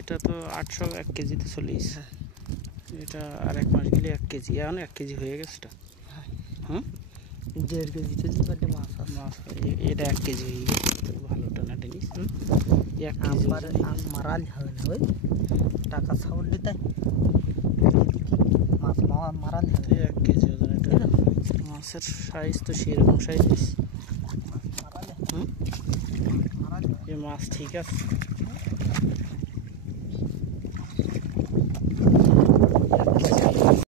এটা তো 800 1 কেজিতে চলে এসেছে। এটা আর 1 মাস গেলে 1 কেজি, এখন 1 কেজি হয়ে গেছে। এটা হুম 1.5 কেজিতে যদি মাছ এটা 1 কেজি হয়ে গেছে। ভালো টানা টেনিস 1 কেজি মারাল হবে না ওই টাকা ছাউল দিতে মাছ মারাল হবে 1 কেজি ওজন। এটা মাছের সাইজ তো সেরকম সাইজ। মারালে এই মাছ ঠিক আছে।